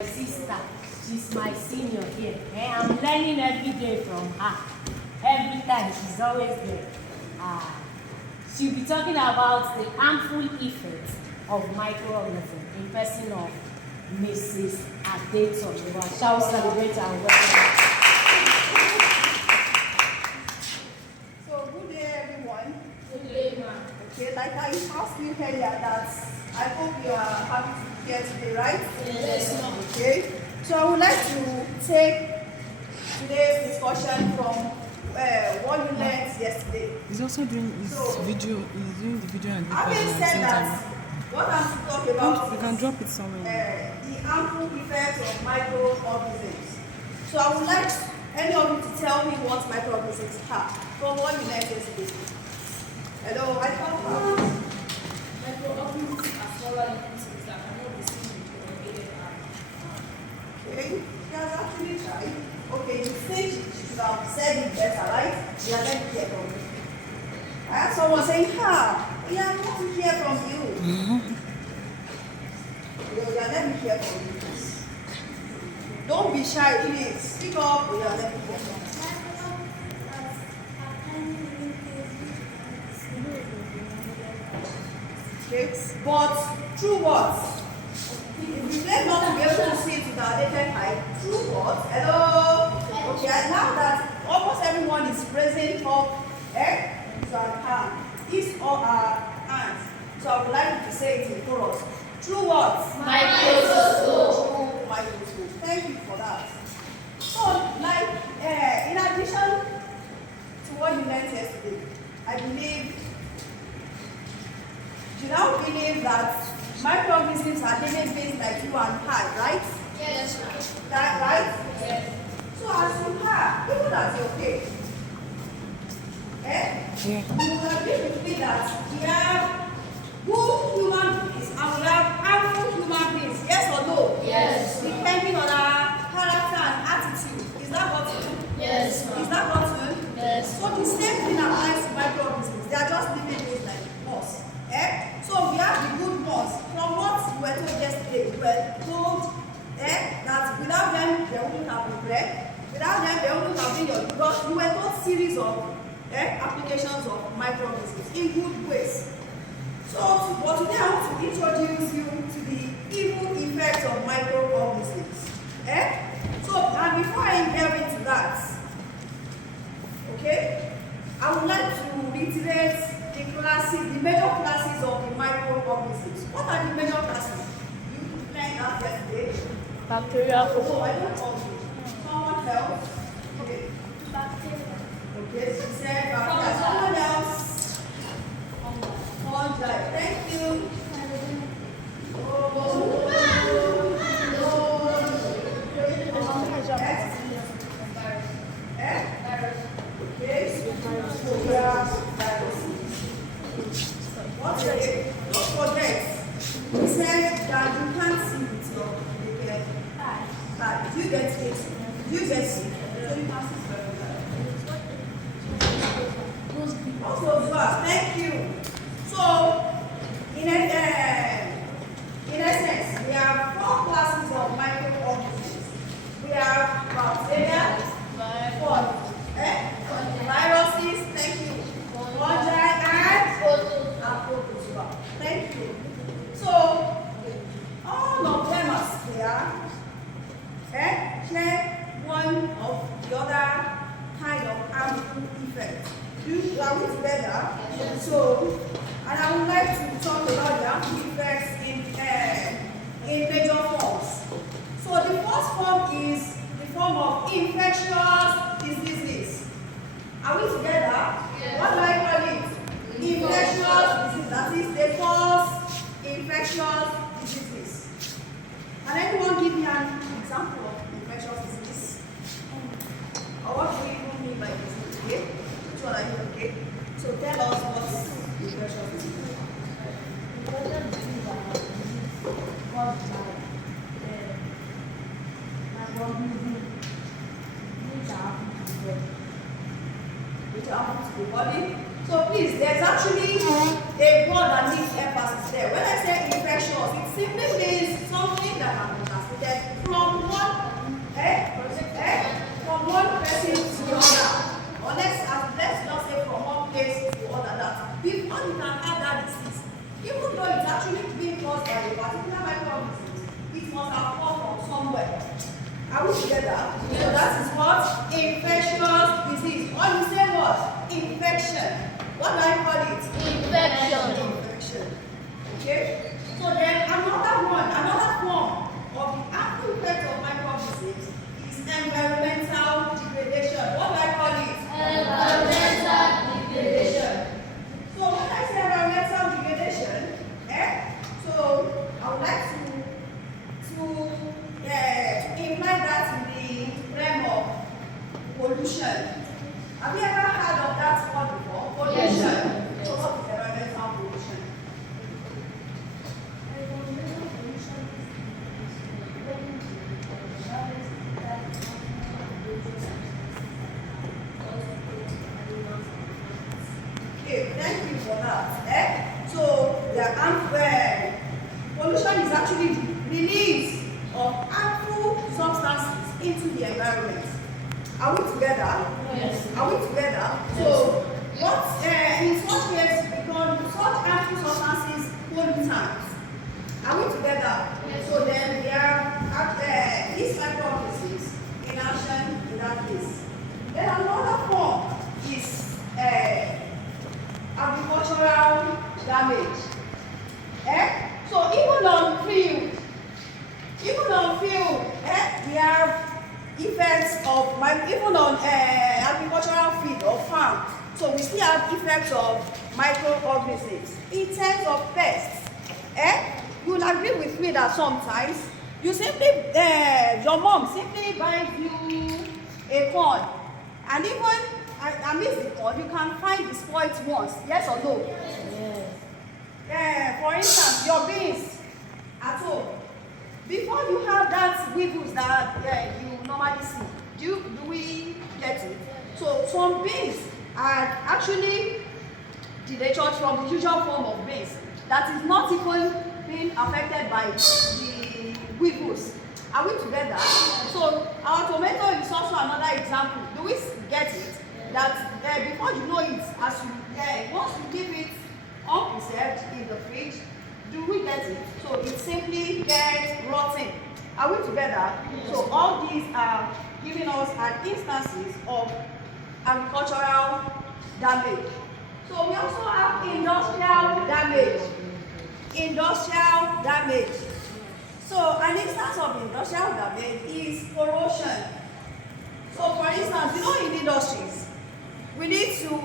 Sister, she's my senior here, and I'm learning every day from her. Every time, she's always there. She'll be talking about the harmful effects of microorganisms in person of Mrs. Adeton. Shall we celebrate and welcome? So, good day, everyone. Good day, ma'am. Okay, like I asked you earlier, that I hope you are happy to be here today, right? Yes, ma'am. Okay. So, I would like to take today's discussion from what you learned yesterday. He's also doing his video. He's doing the video and Having recording at the said same that, time. what I'm talking about You can drop it somewhere. the harmful effects of microorganisms. So I would like any of you to tell me what microorganisms are from what you learned yesterday. Hello, I can't hear. Microorganisms are smaller organisms that cannot be seen with the unaided eye. Okay, you guys actually tried. Okay, you think you should have said it better, right? We are going to hear from you. I had someone saying, we are going to hear from you. We are going to hear from you. Don't be shy, please. Speak up. We are going to hear from you. Okay, but through what? If you claim not to be able to see it with our naked eye, through what? Hello? Okay, and now that almost everyone is raising up to our hand, his or her hands. So I would like you to say it in chorus. Through what? Microscope. Through microscope. Thank you for that. So, like, in addition to what you learned yesterday, I believe, you now believe that microorganisms are living beings like you and I, right? Yes, ma'am. That right? Yes. So as you are, even as you're okay, you will agree with me that we have good human beings and we have harmful human beings, yes or no? Yes. Depending on our character and attitude. Is that what you do? Yes, Is ma'am. that what you do? Yes. So the same thing applies to microorganisms. They are just living beings like us. So we have the good ones. From what you were told yesterday, you were told that without them, there wouldn't have been bread. Without them, there wouldn't have been your, because you were told series of applications of microorganisms in good ways. So, but today I want to introduce you to the evil effects of microorganisms. So, and before I delve into that, okay, I would like to reiterate the major classes of the microorganisms. What are the major classes? You learned that yesterday. Bacterial. Oh, I don't know. Someone else? Okay. Okay, she said bacteria. Someone else? Fungi. Thank you. What's it? Don't forget. We said that you can't see with your naked eye. Do you get it? Do you get it? So you can see very well. Also, thank you. So, in essence, we have 4 classes of microorganisms. We have bacteria, viruses, thank you, fungi, and protozoa. Thank you. So, all of them are clear. Share one of the other kind of harmful effect. Are we together? Yes. So, and I would like to talk about the harmful effects in major forms. So, the first form is the form of infectious diseases. Are we together? Yes. What do I call it? Infectious disease. That is, they cause infectious diseases. Can anyone give me an example of infectious disease? Or what do we even mean by disease? Okay? Which one are you? Okay? So tell us what's infectious disease. Which happens to the body. So please, there's actually a word that needs emphasis there. When I say infectious, it simply means something that can be transmitted from together? So that is what? Infectious disease. Or you say what? Infection. What do I call it? Infection. Okay? So then another form of the harmful effect of microbe disease is environmental degradation. What do I call it? Environmental degradation. So when I say environmental degradation, so I would like to imply that in the realm of pollution. Have you ever heard of that word before? Pollution. So what is environmental pollution? Okay, thank you for that. So the pollution is actually the release of harmful substances into the environment. Are we together? Yes. Are we together? So what in such case we call such harmful substances pollutants. Are we together? Yes. So then we have these hypotheses in action in that case. Then another form is agricultural damage. So even on field, we have effects of even on agricultural field or farm. So we still have effects of microorganisms in terms of pests. You will agree with me that sometimes you simply your mom simply buys you a corn, and even amidst the corn you can find the spoiled ones. Yes or no? Yes. For instance, your beans at home. Before you have that weevils that you normally see, do we get it? So some beans are actually denatured from the usual form of beans that is not even being affected by the weevils. Are we together? So our tomato is also another example. Do we get it? That before you know it, as you once you leave it unpreserved in the fridge, do we get it? So it simply gets rotten. Are we together? So all these are giving us an instances of agricultural damage. So we also have industrial damage. Industrial damage. So an instance of industrial damage is corrosion. So for instance, in industries, we need to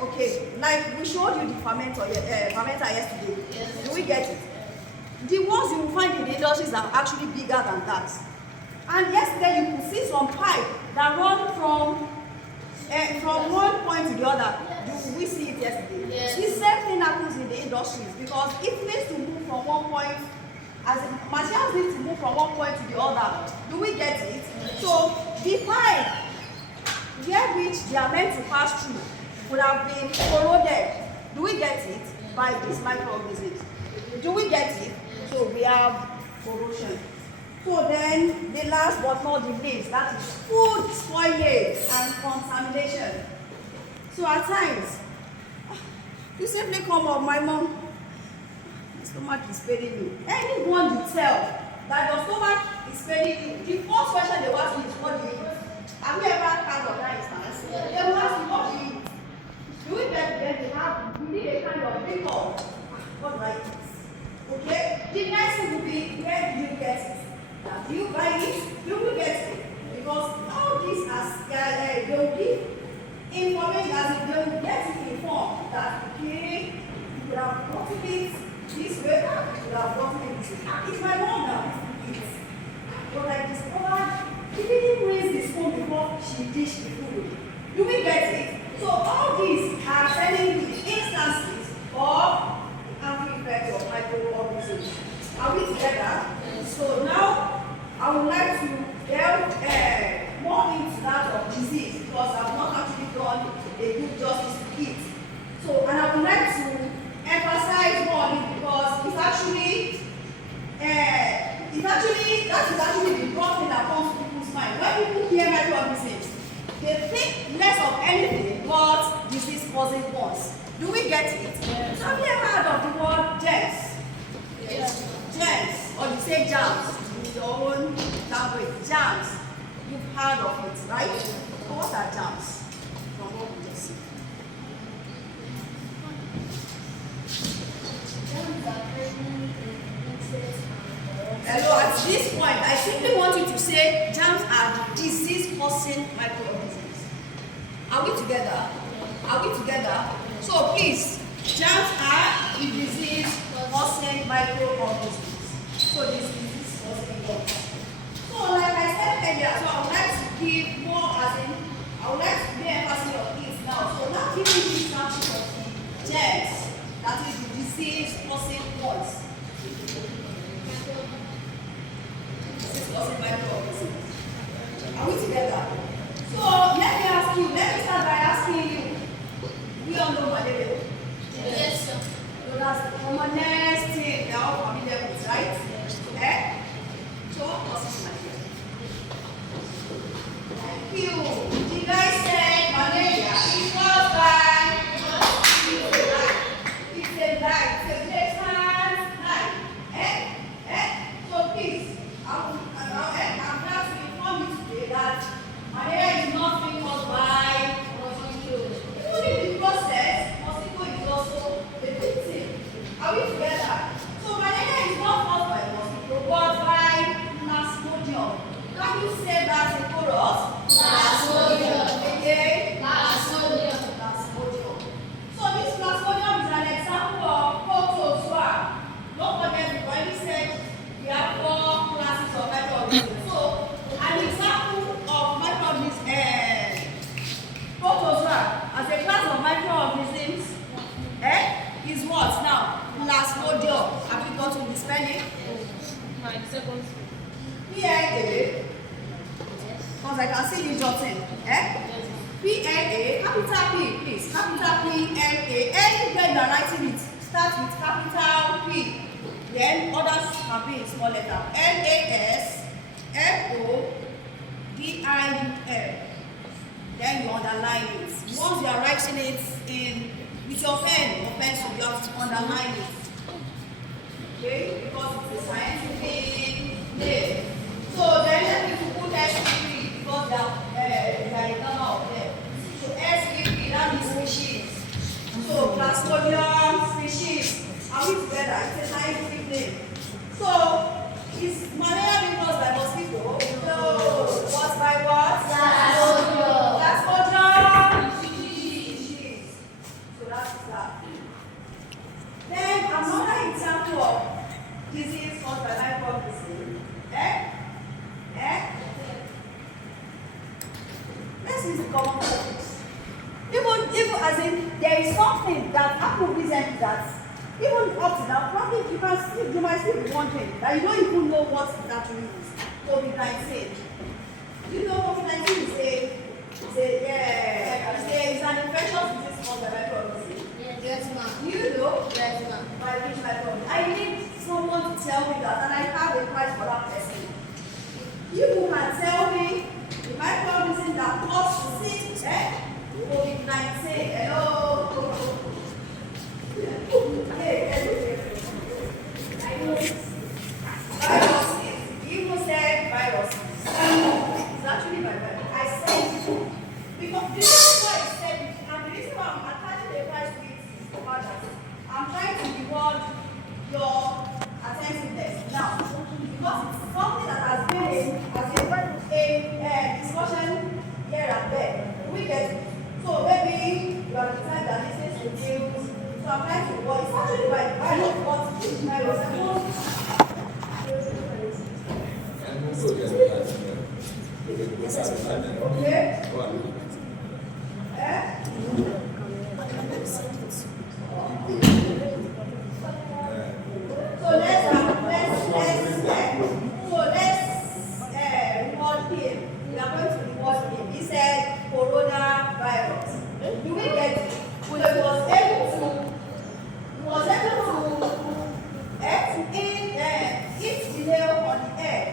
okay, like we showed you the fermenter yesterday. Yes. Do we get it? The ones you will find in the industries are actually bigger than that. And yesterday you could see some pipe that run from one point to the other. Do we see it yesterday? Yes. The same thing happens in the industries because it needs to move from one point, as materials need to move from one point to the other. Do we get it? So the pipe where which they are meant to pass through would have been corroded. Do we get it? By these microorganisms. Do we get it? So we have corrosion. So then the last but not the least, that is food spoilage and contamination. So at times, you simply come up, my mom, my stomach is paining me. Anyone you tell that your stomach is paining you, the first question they will ask you is, what do you eat? Have you ever heard of that instance? They will ask you, what do you eat? Do we get them? We need a kind of recall. What do I eat? Okay? The next thing will be, where do you get it? Do you buy it? Do we get it? Because all these they will give information as if they will get it in form that, okay, you could have gotten it this way, you could have gotten it this way. It's my mom that eats it. But I discovered she didn't raise the spoon before she dished the food. Do we get it? So all these are telling you the instances of the harmful effects of microorganisms. Are we together? So now I would like to delve more into that of disease because I've not actually done a good justice to it. So and I would like to emphasize more on it because it's actually that is actually the first thing that comes to people's mind. When people hear microorganisms, they think less of anything but disease causing ones. Do we get it? Yes. Have you ever heard of the word germs? Yes. Germs, or you say germs in your own elaborate. Germs. You've heard of it, right? So what are germs? From what we just see. Hello, at this point, I simply want you to say germs are disease-causing microorganisms. Are we together? Are we together? So please, germs are disease-causing microorganisms. So this is disease-causing organisms. So like I said earlier, so I would like to give more I would like to be emphasis on this now. So now giving you examples of the germs, that is the disease-causing ones. Are we together? So let me ask you, let me start by asking you. We all know malaria. Yes, sir. So that's the commonest thing we are all familiar with, right? Eh? So what causes malaria? Thank you. The guy said malaria is caused by it's a lie. It's a blatant lie. So please, I'm glad to inform you today that malaria is not being caused by mosquitoes. Even in the process, mosquito is also a victim. Are we together? So malaria is not caused by mosquito, but by plasmodium. Can you say that in chorus? Plasmodium. Again? Plasmodium. Plasmodium. So this plasmodium is an example of protozoa. Don't forget, we already said we have 4 classes of microorganisms. So an example of microorganisms, protozoa as a class of microorganisms, is what now? Plasmodium. Have you got to the spelling? My second. P-L-A. Because I can see you jotting. P-L-A, capital P, please. Capital P-L-A. Anywhere you are writing it, start with capital P. Then others can be in small letter. L-A-S F-O-D-I-U-M. Then you underline it. Once you are writing it in with your pen or pencil, you have to underline it. Okay? Because it's a scientific name. So then let me put SPP because there is a number of them. So SPP, that is species. So Plasmodium species. Are we together? It's a scientific name. So is malaria being caused by mosquito? No. What by what? Plasmodium. Plasmodium species. So that's that. Then another example of disease caused by microorganisms. Let's use the common topics. Even as in there is something that happened recently that even up to now, probably you might still be wondering that you don't even know what it actually is. COVID-19. Do you know COVID-19 is an infectious disease caused by microorganisms? Yes, ma'am. Do you know? Yes, ma'am. By which microorganism? I need someone to tell me that, and I have a prize for that person. You who can tell me the microorganism that causes COVID-19. Hello. Viruses. You said viruses. It's actually my Bible. I said because the reason why I said it, and the reason why I'm attaching the price to it is the fact that I'm trying to reward your attentiveness now. Because it's something that has been a discussion here and there. We get it. So maybe you are the time that listens to news. So I'm trying to reward. It's actually by virus, but it's virus. Okay? So let's reward him. We are going to reward him. He said coronavirus. Do we get it? He was able to eat the nail on the head.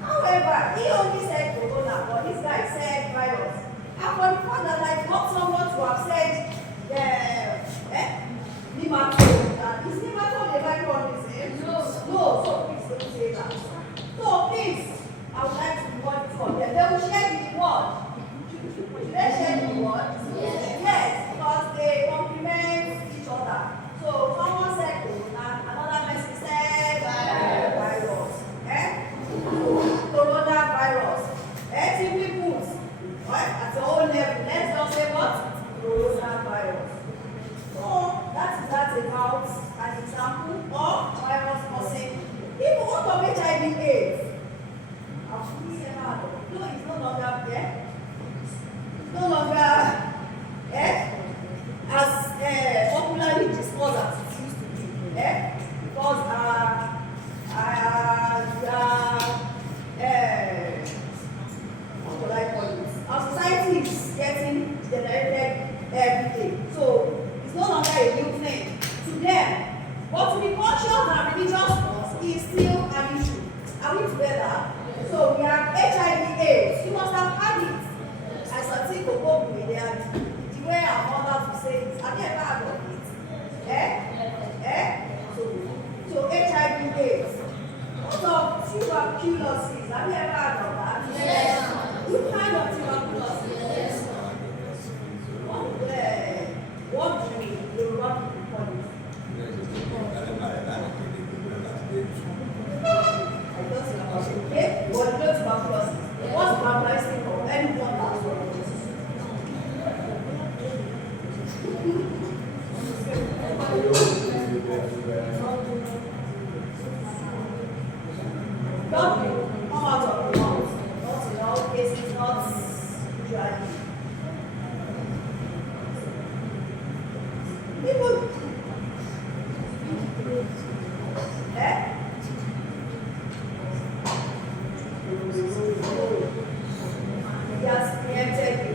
However, he only said corona, but this guy said virus. Are we together? So we have HIV/AIDS. You must have had it. As a thing of hope with the way our mothers will say it. Have you ever heard of it? So HIV/AIDS. What of tuberculosis? Have you ever heard of that? Yes. What kind of tuberculosis? Yes. What do you call it? Okay, what is tuberculosis? What's tuberculosis for? Anyone that's what it is. Don't come out of the mouth. Not in all cases, not usually. People. Yes, preempted you.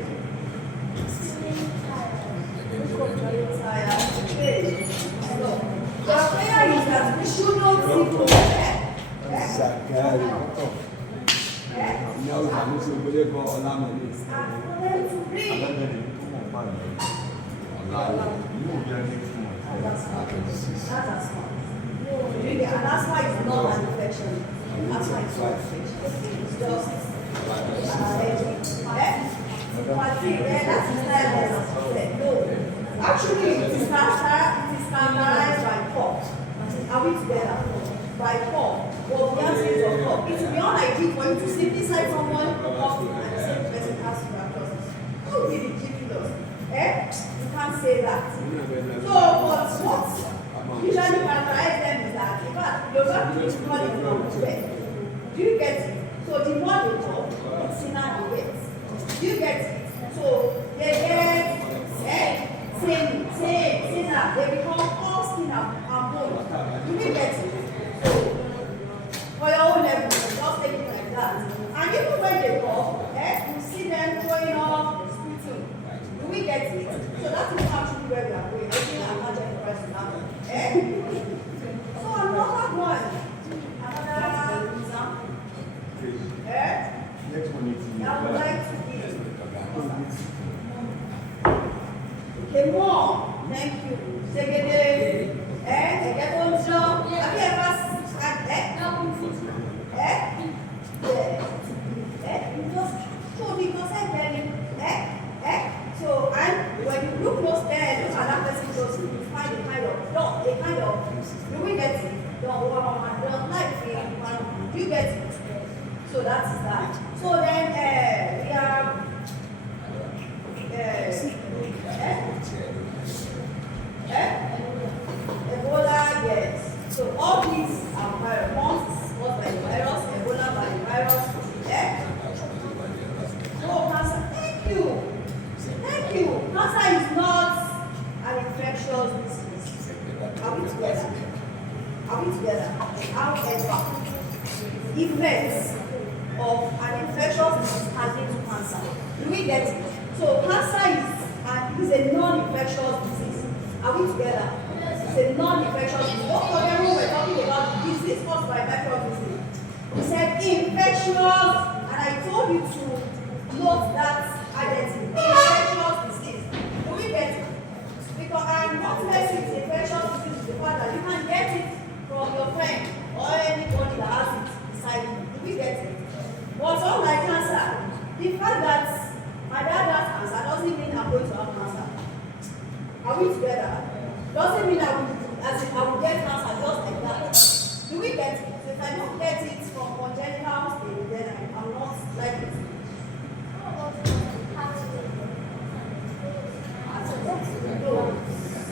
The prayer is that we should not see to and that's why it's not an infection. That's why it's not an infection. It's just no. Actually, it is standardized by cough. Are we together? By cough. Well, the answer is of cough. It's beyond ideal for you to simply cite someone coughing and the same person has tuberculosis. How did it give us? You can't say that. So, what usually characterize them is that, in fact, you're not going to call it from bed. Do you get it? So, the more they cough, the thinner they get. Do you get it? So, they get thinner. They become all skin and bone. Do you get it? So, for your own level, just take it like that. And even when they cough, you see them throwing off spitting. Do we get it? So that is actually where we are going. I think I'm not just pressing now. So another one. Another example. I would like to give. Okay, more. Thank you. Segede. Have you ever had so because I tell you, so and when you look close there, look at that person closely, you find a kind of, do we get it? Don't like it. Do you get it? So that is that. So then we have Ebola, yes. So all these are virus. Once caused by the virus, Ebola by the virus. Oh, cancer. Thank you. Thank you. Cancer is not an infectious disease. Are we together? Are we together? However, effects of an infectious disease can lead to cancer. Do we get it? So cancer is a non-infectious disease. Are we together? It's a non-infectious disease. Don't forget when we're talking about disease caused by microbes. We said infectious, and I told you to note that identity. Infectious disease. Do we get it? Because I'm not less with infectious disease is the fact that you can get it from your friend or anybody that has it beside you. Do we get it? But unlike cancer, the fact that my dad has cancer doesn't mean I'm going to have cancer. Are we together? Doesn't mean I will get cancer just like that. Do we get it? So if I don't get it from congenital state, then I'm not like it.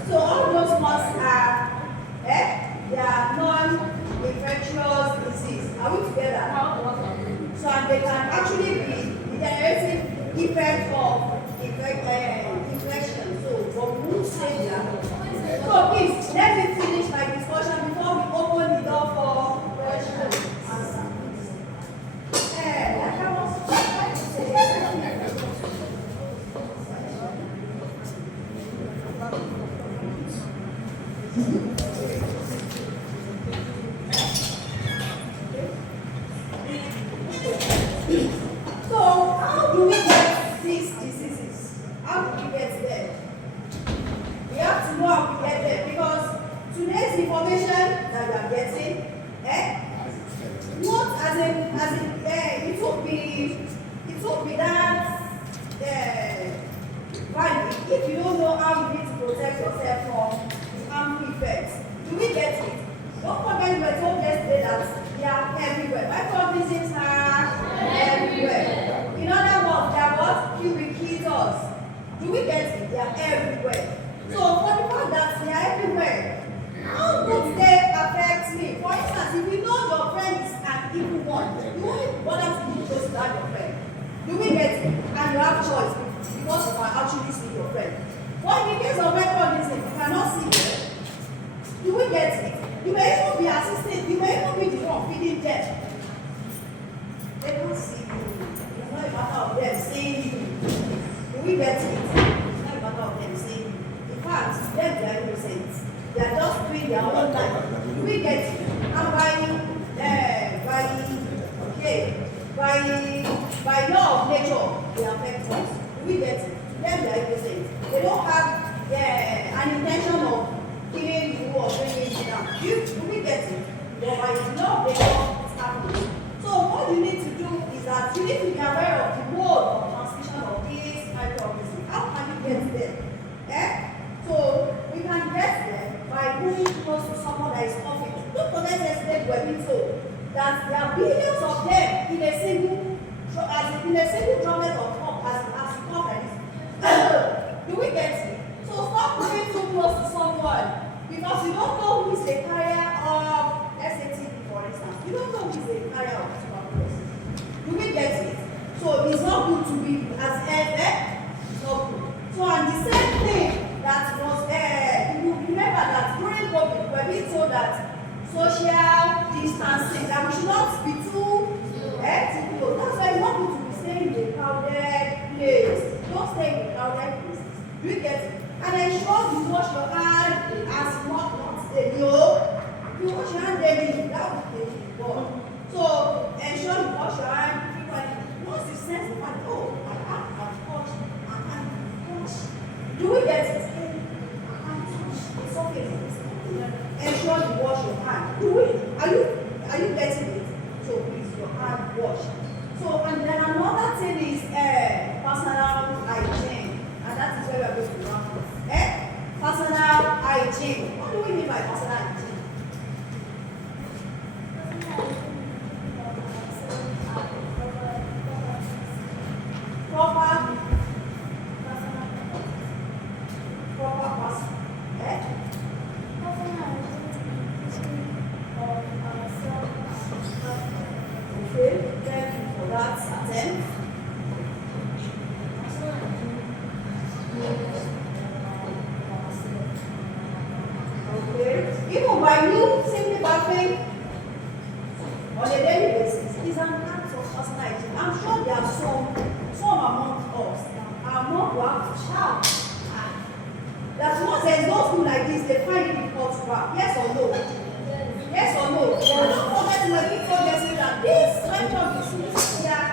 So all those ones are they are non-infectious disease. Are we together? So and they can actually be the generative effect of infection. So but we won't say that. So please let me finish my discussion before we open the door for questions and answers. Like I was trying to say. these diseases, how do we get them? We have to know how we get them because today's information that we are getting, not it would be that value if you don't know how you need to protect yourself from harmful effects. Do we get it? Don't forget we were told yesterday that they are everywhere. Microorganisms are everywhere. In other words, they are what? Ubiquitous. Do we get it? They are everywhere. So for the fact that they are everywhere, how would they affect me? For instance, if you know your friend is an evil one, you won't bother to be close to that your friend. Do we get it? And you have choice because you can actually see your friend. But in the case of microorganisms, you cannot see them. Do we get it? You may even be assisting, you may even be the one feeding them. They don't see you. It's not a matter of them seeing you. Do we get it? It's not a matter of them seeing you. In fact, them they are innocent. They are just doing their own life. Do we get it? And by law of nature, they affect us. Do we get it? Them they are innocent. They don't have an intention of killing you or bringing you down. Do we get it? But by the law of nature, it's happening. So what you need to do is that you need to be aware of the mode of transmission of these microorganisms. How can you get them? So we can get them by moving close to someone that is coughing. Don't forget yesterday we were being told that there are billions of them in a single droplet of cough as you cough like this. Do we get it? So stop moving too close to someone because you don't know who is the carrier of SATD, for instance. You don't know who is the carrier of tuberculosis. Do we get it? So it's not good to be as it's not good. So and the same thing that was you remember that during COVID we were being told that social distancing, that we should not be too close. That's why you want people to be staying in a crowded place. Don't stay in a crowded place. Do you get it? And ensure you wash your hand as much daily. You wash your hand daily, that would be important. So ensure you wash your hand frequently. Once you sense the fact, oh, my hand has touched, my hand has touched. Do we get it? My hand touched. It's okay. Ensure you wash your hand. Are you getting it? So please, your hand wash. So and then another thing is personal hygiene. And that is where we are going to run. Personal hygiene. What do we mean by personal hygiene? Proper person. Okay, thank you for that attempt. Okay. Even by you simply bathing on a daily basis is an act of personal hygiene. I'm sure there are some among us are more who have to shout. That once there is no school like this, they find it difficult to bath. Yes or no? Yes or no? Don't forget when we told yesterday that this mental disease here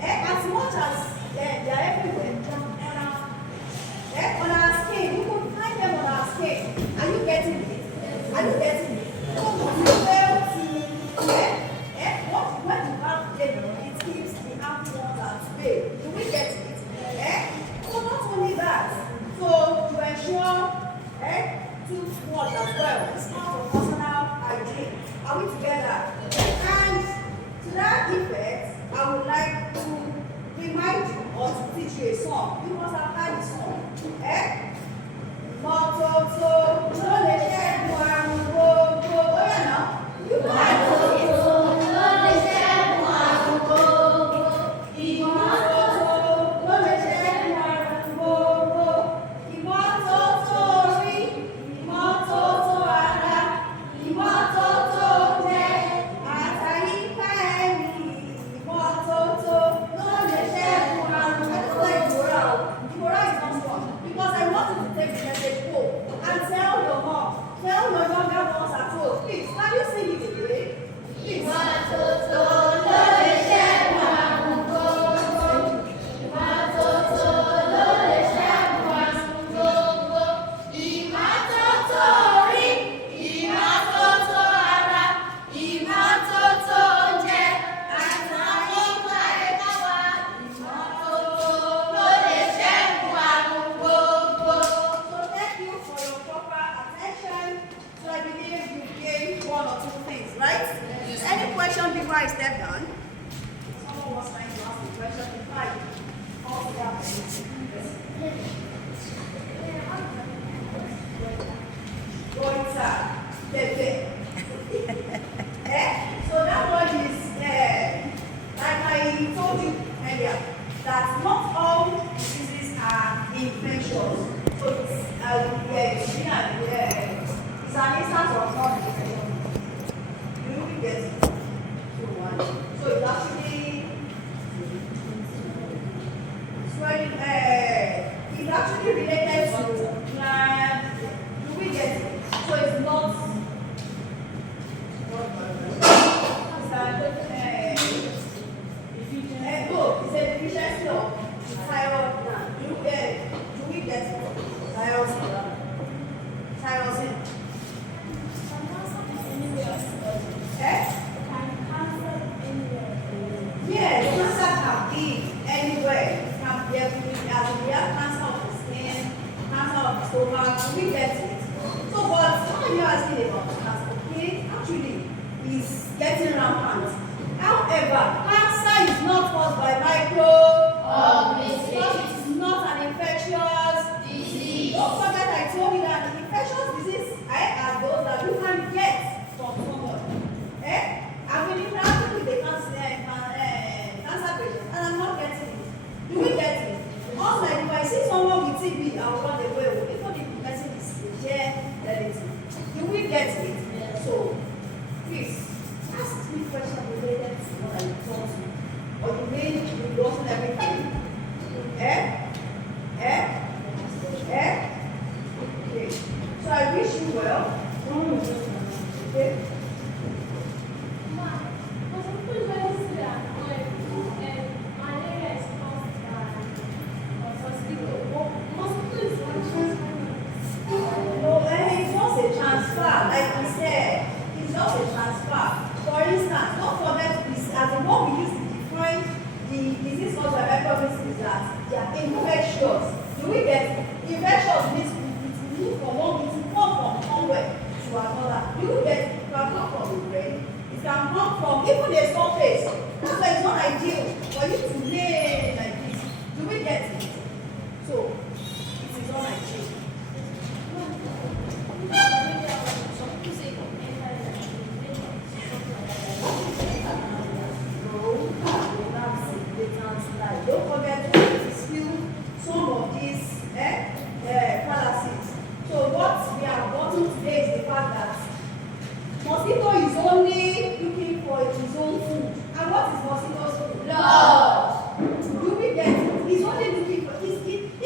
as much as they are everywhere on our skin, we could find them on our skin. Are you getting it? Are you getting it? So if you fail to when you have them, it keeps the harmful ones at bay. Do we get it? So not only that, so to ensure toothwash as well. It's part of personal hygiene. Are we together? And to that Goiter, pepe. So that one is, like I told you earlier, that not all diseases are infectious. So it's, it's an instance of non-infection. You will get it. So it's actually, it's actually related to plant. Do we get it? So it's not. It's a deficiency of thyroid gland. Do we get it? Thyroxine. Yes, cancer can be anywhere. It can be everywhere. As we have cancer of the skin, cancer of the stomach. Do we get it? So what you're asking about cancer, okay, actually is getting rampant. However, cancer is not caused by microbes. Because it is not an infectious disease. Don't forget I told you that the infectious disease are those that you can get from someone. I've been interacting with the cancer patient and I'm not getting it. Do we get it? Also, like if I see someone with TB, I will run away. Even if the person is a dear relative. Do we get it? Yes. So, please, ask me questions related to what I taught you. Or you may be lost everything. Okay. So I wish you well. Okay. Infectious. Do we get infectious means it move from one, it will come from somewhere to another. Do you get it? It can come from the brain. It can come from even the surface. That's why it's not ideal for you to lay like this. Do we get it? So it is not ideal. Don't forget to spill some of these fallacies. So what we have gotten today is the fact that mosquito is only looking for his own food. And what is mosquito's food? Blood. Do we get it? He's only looking for even in the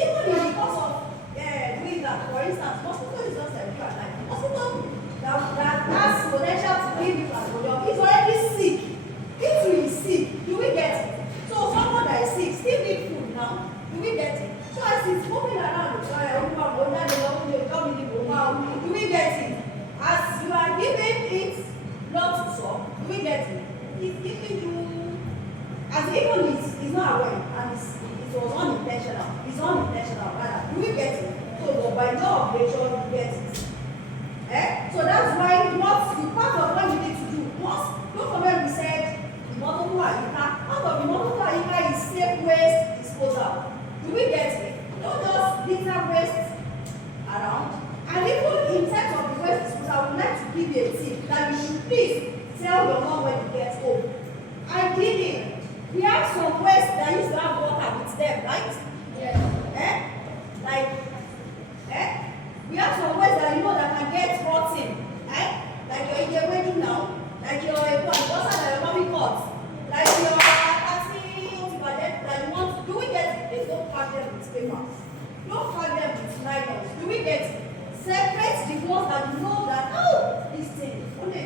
course of doing that. For instance, mosquito is just like you and I. Mosquito that has potential to give you as he's already sick. If he is sick, do we get it? So someone that is sick still need food now. Do we get it? So as it's moving around, do we get it? As you are giving it blood to suck, do we get it? It's giving you, as even it's not aware, and it was unintentional. It's unintentional, rather. Do we get it? So by law of nature, you get it. So that's why part of what you need to do. Don't forget we said immotoku ayika. Part of immotoku ayika is safe waste disposal. Do we get it? Don't just litter waste around. And even in terms of the waste disposal, I would like to give you a tip that you should please tell your mom when you get home. Ideally, we have some waste that used to have water with them, right? Yes. We have some waste that that can get rotten. Like your Ijewedu now, like your water that your mommy caught, like your that you want. Do we get it? Please don't pack them with paper. Don't pack them with nylons. Do we get it? Separate the ones that you know that this thing only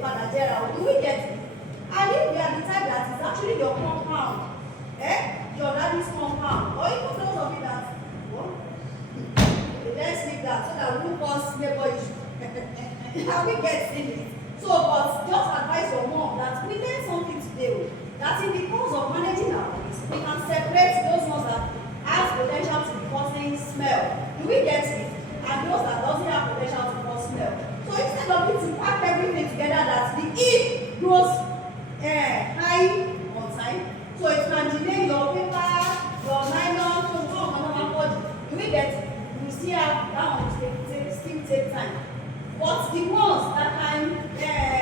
Panadera. Do we get it? And if we are the type that is actually your compound, your daddy's compound, or even those of you that let's leave that so that we won't cause neighbor issue. Can we get in it? So, but just advise your mom that we learned something today. That in the course of managing our waste, we can separate those ones that has potential to be causing smell. Do we get it? And those that doesn't have potential to cause smell. So instead of you to pack everything together, that the heat grows high on time, so it can delay your paper, your nylon. agree that we still have that one still take time. But the ones that can